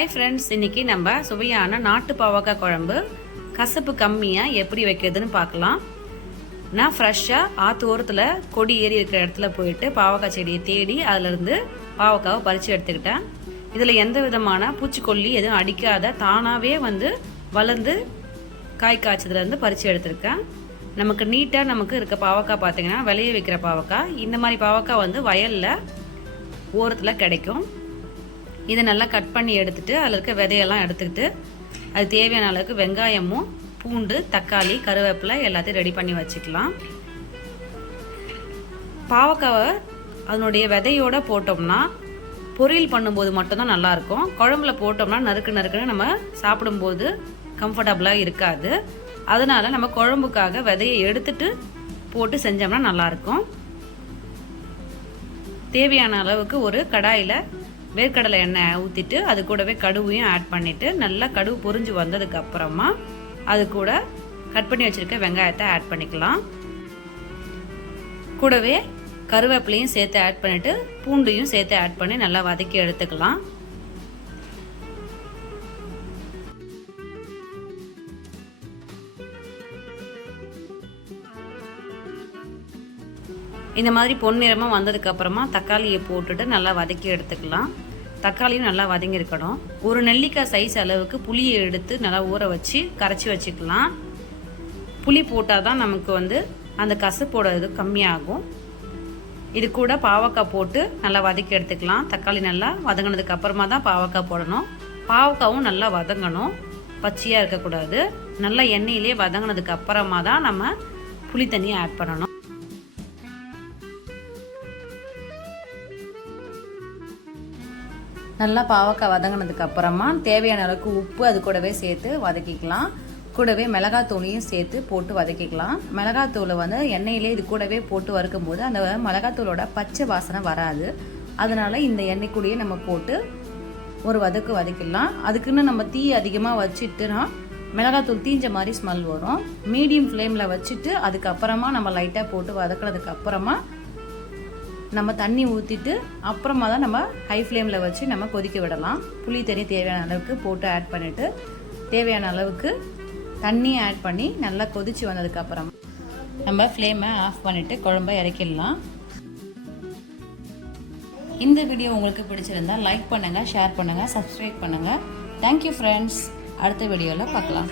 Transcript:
Hi friends, இன்றைக்கி நம்ம சுவையான நாட்டு பாவக்காய் குழம்பு கசப்பு கம்மியாக எப்படி வைக்கிறதுன்னு பார்க்கலாம். நான் ஃப்ரெஷ்ஷாக ஆற்று ஓரத்தில் கொடி ஏறி இருக்கிற இடத்துல போயிட்டு பாவக்காய் செடியை தேடி அதிலிருந்து பாவக்காவை பறித்து எடுத்துக்கிட்டேன். இதில் எந்த விதமான பூச்சிக்கொல்லி எதுவும் அடிக்காத தானாகவே வளர்ந்து காய் காய்ச்சதுலேருந்து பறித்து எடுத்திருக்கேன். நமக்கு நீட்டாக நமக்கு இருக்க பாவக்காய் பார்த்திங்கன்னா விளைய வைக்கிற பாவக்காய். இந்த மாதிரி பாவக்காய் வயலில் ஓரத்தில் கிடைக்கும். இதை நல்லா கட் பண்ணி எடுத்துகிட்டு அதில் இருக்க விதையெல்லாம் எடுத்துக்கிட்டு அது தேவையான அளவுக்கு வெங்காயமும் பூண்டு தக்காளி கருவேப்பிலை எல்லாத்தையும் ரெடி பண்ணி வச்சுக்கலாம். பாவக்காவை அதனுடைய விதையோடு போட்டோம்னா பொரியல் பண்ணும்போது மட்டும்தான் நல்லாயிருக்கும். குழம்புல போட்டோம்னா நறுக்குன்னு நம்ம சாப்பிடும்போது கம்ஃபர்டபுளாக இருக்காது. அதனால் நம்ம குழம்புக்காக விதையை எடுத்துட்டு போட்டு செஞ்சோம்னா நல்லாயிருக்கும். தேவையான அளவுக்கு ஒரு கடாயில் வேர்க்கடலை எண்ணெய் ஊற்றிட்டு அது கூடவே கடுவையும் ஆட் பண்ணிவிட்டு நல்லா கடுகு பொரிஞ்சு வந்ததுக்கப்புறமா அது கூட கட் பண்ணி வச்சுருக்க வெங்காயத்தை ஆட் பண்ணிக்கலாம். கூடவே கருவேப்பிலையும் சேர்த்து ஆட் பண்ணிவிட்டு பூண்டையும் சேர்த்து ஆட் பண்ணி நல்லா வதக்கி எடுத்துக்கலாம். இந்த மாதிரி பொன்னிறமாக வந்ததுக்கப்புறமா தக்காளியை போட்டுட்டு நல்லா வதக்கி எடுத்துக்கலாம். தக்காளியும் நல்லா வதங்கியிருக்கணும். ஒரு நெல்லிக்காய் சைஸ் அளவுக்கு புளியை எடுத்து நல்லா ஊற வச்சு கரைச்சி வச்சுக்கலாம். புளி போட்டால் தான் நமக்கு அந்த கசப்போட இது கம்மியாகும். இது கூட பாவக்காய் போட்டு நல்லா வதக்கி எடுத்துக்கலாம். தக்காளி நல்லா வதங்கினதுக்கு அப்புறமா தான் பாவக்காய் போடணும். பாவக்காவும் நல்லா வதங்கணும், பச்சையாக இருக்கக்கூடாது. நல்லா எண்ணெயிலே வதங்கினதுக்கு அப்புறமா தான் நம்ம புளி தண்ணியை ஆட் பண்ணணும். நல்லா பாவக்காய் வதங்கினதுக்கு அப்புறமா தேவையான அளவுக்கு உப்பு அது கூடவே சேர்த்து வதக்கிக்கலாம். கூடவே மிளகாத்தூளையும் சேர்த்து போட்டு வதக்கிக்கலாம். மிளகாத்தூளை எண்ணெயிலே இது கூடவே போட்டு வறுக்கும் போது அந்த மிளகாத்தூளோட பச்சை வாசனை வராது. அதனால் இந்த எண்ணெய் கூடயே நம்ம போட்டு ஒரு வதக்கிடலாம். அதுக்குன்னு நம்ம தீ அதிகமாக வச்சுட்டுனா மிளகாத்தூள் தீஞ்ச மாதிரி ஸ்மெல் வரும். மீடியம் ஃப்ளேமில் வச்சுட்டு அதுக்கப்புறமா நம்ம லைட்டாக போட்டு வதக்கினதுக்கு அப்புறமா நம்ம தண்ணி ஊற்றிட்டு அப்புறமா தான் நம்ம ஹை ஃப்ளேமில் வச்சு நம்ம கொதிக்க விடலாம். புளி தண்ணி தேவையான அளவுக்கு போட்டு ஆட் பண்ணிவிட்டு தேவையான அளவுக்கு தண்ணி ஆட் பண்ணி நல்லா கொதித்து வந்ததுக்கப்புறமா நம்ம ஃப்ளேமை ஆஃப் பண்ணிவிட்டு குழம்பை இறக்கிடலாம். இந்த வீடியோ உங்களுக்கு பிடிச்சிருந்தால் லைக் பண்ணுங்கள், ஷேர் பண்ணுங்கள், சப்ஸ்கிரைப் பண்ணுங்கள். Thank you friends. அடுத்த வீடியோவில் பார்க்கலாம்.